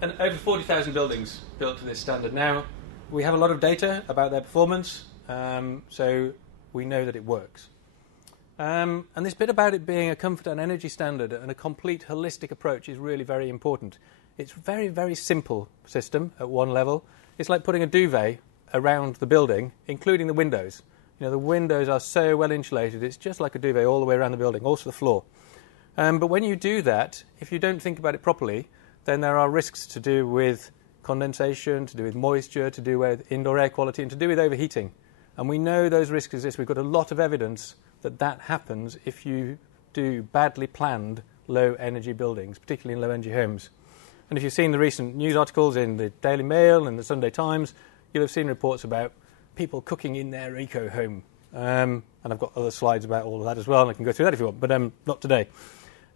and over 40,000 buildings built to this standard now. We have a lot of data about their performance, so we know that it works. And this bit about it being a comfort and energy standard and a complete holistic approach is really very important. It's a very, very simple system at one level. It's like putting a duvet around the building, including the windows. You know, the windows are so well insulated, it's just like a duvet all the way around the building, also the floor. But when you do that, if you don't think about it properly, then there are risks to do with condensation, to do with moisture, to do with indoor air quality, and to do with overheating. And we know those risks exist. We've got a lot of evidence that that happens if you do badly planned low-energy buildings, particularly in low-energy homes. And if you've seen the recent news articles in the Daily Mail and the Sunday Times, you'll have seen reports about people cooking in their eco-home. And I've got other slides about all of that as well, and I can go through that if you want, but not today.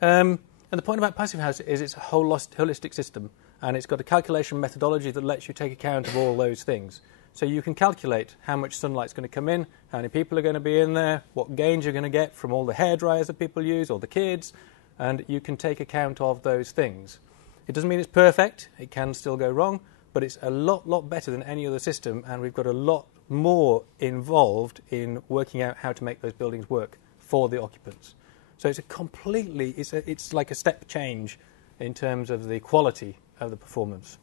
And the point about Passivhaus is it's a holistic system, and it's got a calculation methodology that lets you take account of all those things. So you can calculate how much sunlight's going to come in, how many people are going to be in there, what gains you're going to get from all the hairdryers that people use, or the kids, and you can take account of those things. It doesn't mean it's perfect. It can still go wrong, but it's a lot better than any other system, and we've got a lot more involved in working out how to make those buildings work for the occupants. So it's like a step change in terms of the quality of the performance.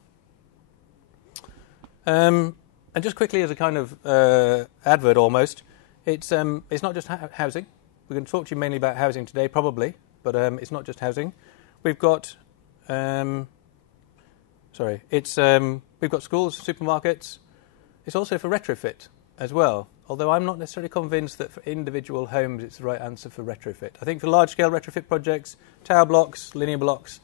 And just quickly as a kind of advert almost, it's not just housing. We're going to talk to you mainly about housing today probably, but it's not just housing. We've got we've got schools, supermarkets. It's also for retrofit as well, although I'm not necessarily convinced that for individual homes it's the right answer for retrofit. I think for large-scale retrofit projects, tower blocks, linear blocks,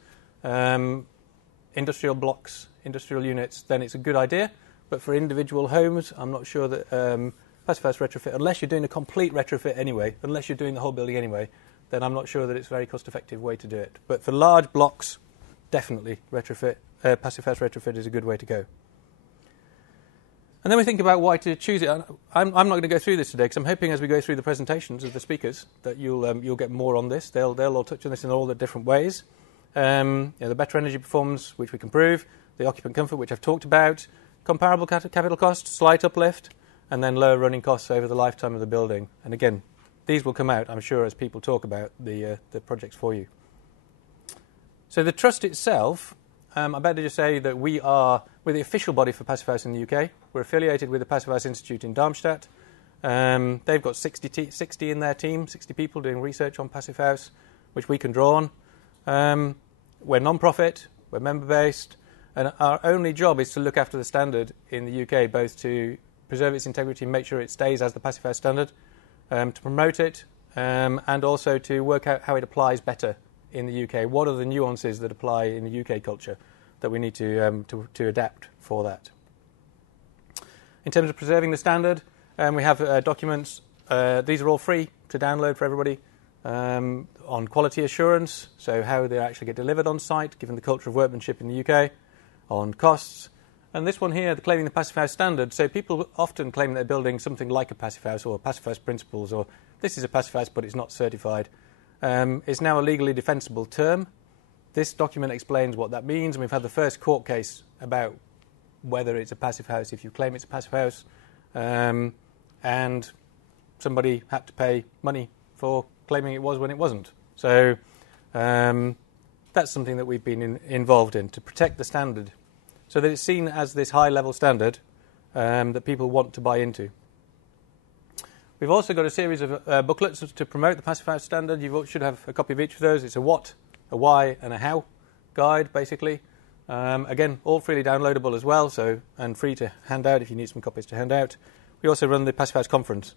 industrial blocks, industrial units, then it's a good idea. But for individual homes, I'm not sure that Passivhaus retrofit, unless you're doing a complete retrofit anyway, unless you're doing the whole building anyway, then I'm not sure that it's a very cost-effective way to do it. But for large blocks, definitely retrofit. Passivhaus retrofit is a good way to go. And then we think about why to choose it. I'm not going to go through this today because I'm hoping as we go through the presentations of the speakers that you'll get more on this. They'll all touch on this in all the different ways. The better energy performance, which we can prove, the occupant comfort, which I've talked about, comparable capital cost, slight uplift, and then lower running costs over the lifetime of the building. And again, these will come out, I'm sure, as people talk about the projects for you. So the trust itself, I better just say that we're the official body for Passivhaus in the UK. We're affiliated with the Passivhaus Institute in Darmstadt. They've got 60 in their team, 60 people doing research on Passivhaus, which we can draw on. We're non-profit, we're member-based, and our only job is to look after the standard in the UK, both to preserve its integrity and make sure it stays as the Passivhaus standard, to promote it, and also to work out how it applies better in the UK. What are the nuances that apply in the UK culture that we need to adapt for that? In terms of preserving the standard, we have documents. These are all free to download for everybody on quality assurance, so how they actually get delivered on site, given the culture of workmanship in the UK, on costs. And this one here, claiming the Passivhaus standard. So people often claim they're building something like a Passivhaus or Passivhaus principles, or this is a Passivhaus but it's not certified. It's now a legally defensible term. This document explains what that means, and we've had the first court case about whether it's a Passivhaus if you claim it's a Passivhaus, and somebody had to pay money for claiming it was when it wasn't. So that's something that we've been involved in, to protect the standard so that it's seen as this high-level standard that people want to buy into. We've also got a series of booklets to promote the Passivhaus standard. You should have a copy of each of those. It's a what, a why, and a how guide, basically. Again, all freely downloadable as well, and free to hand out if you need some copies to hand out. We also run the Passivhaus conference.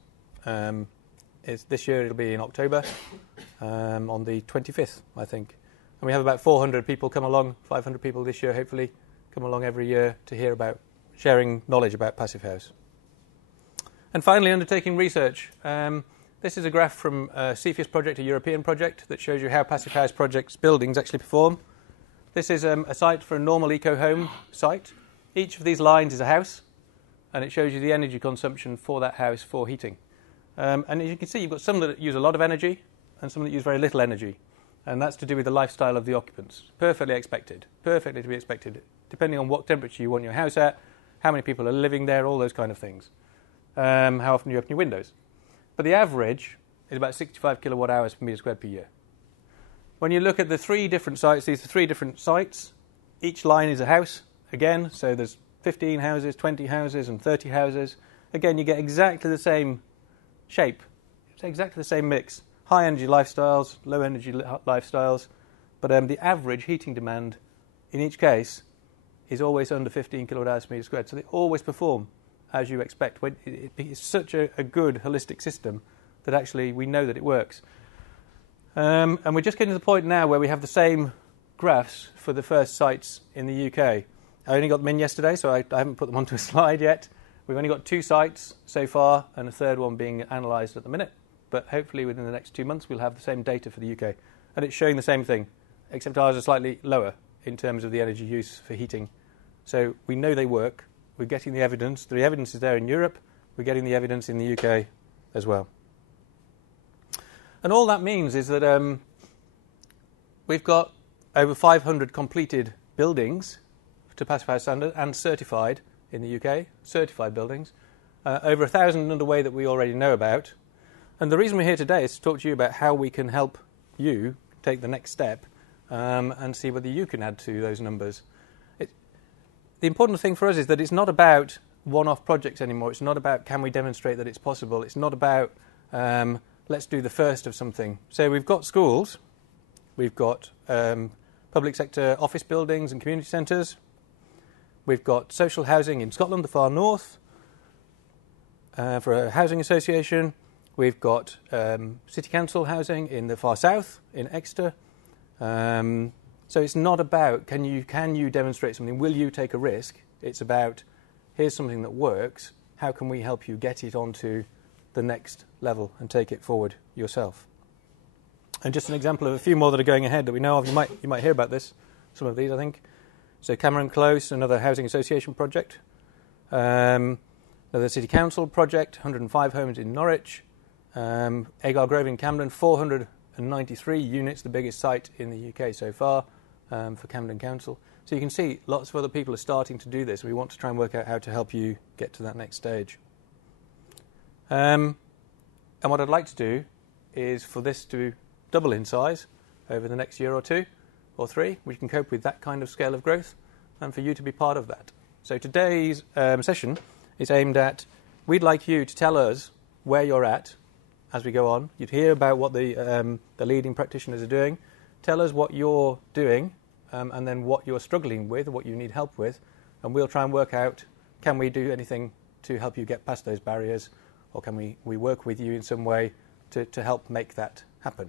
This year it'll be in October, on the 25th, I think. And we have about 400 people come along, 500 people this year, hopefully, come along every year to hear about sharing knowledge about Passivhaus. And finally, undertaking research. This is a graph from Cepheus project, a European project, that shows you how Passivhaus projects buildings actually perform. This is a site for a normal eco-home site. Each of these lines is a house, and it shows you the energy consumption for that house for heating. And as you can see, you've got some that use a lot of energy and some that use very little energy. and that's to do with the lifestyle of the occupants. Perfectly expected, perfectly to be expected, depending on what temperature you want your house at, how many people are living there, all those kind of things. How often you open your windows. But the average is about 65 kilowatt hours per metre squared per year. When you look at the three different sites, these are three different sites. Each line is a house, again, so there's 15 houses, 20 houses, and 30 houses. Again, you get exactly the same shape. It's exactly the same mix. High energy lifestyles, low energy lifestyles, but the average heating demand in each case is always under 15 kilowatt hours per metre squared. So they always perform as you expect. It's such a good holistic system that actually we know that it works. And we're just getting to the point now where we have the same graphs for the first sites in the UK. I only got them in yesterday, so I haven't put them onto a slide yet. We've only got 2 sites so far and a third one being analysed at the minute. But hopefully within the next 2 months we'll have the same data for the UK. And it's showing the same thing, except ours are slightly lower in terms of the energy use for heating. So we know they work. We're getting the evidence. The evidence is there in Europe. We're getting the evidence in the UK as well. And all that means is that we've got over 500 completed buildings to Passivhaus standard and certified in the UK, certified buildings. Over 1,000 underway that we already know about. And the reason we're here today is to talk to you about how we can help you take the next step and see whether you can add to those numbers. The important thing for us is that it's not about one-off projects anymore. It's not about can we demonstrate that it's possible. It's not about let's do the first of something. So we've got schools, we've got public sector office buildings and community centres, we've got social housing in Scotland, the far north, for a housing association. We've got city council housing in the far south, in Exeter. So it's not about can you demonstrate something, will you take a risk? It's about here's something that works, how can we help you get it onto the next level and take it forward yourself? And just an example of a few more that are going ahead that we know of, you might hear about this, some of these I think. So Cameron Close, another housing association project. Another city council project, 105 homes in Norwich. Agar Grove in Camden, 493 units, the biggest site in the UK so far for Camden Council. So you can see lots of other people are starting to do this. We want to try and work out how to help you get to that next stage. And what I'd like to do is for this to double in size over the next year or 2 or 3. We can cope with that kind of scale of growth and for you to be part of that. So today's session is aimed at, we'd like you to tell us where you're at as we go on. You'd hear about what the leading practitioners are doing. Tell us what you're doing and then what you're struggling with, what you need help with, and we'll try and work out, can we do anything to help you get past those barriers, or can we work with you in some way to help make that happen.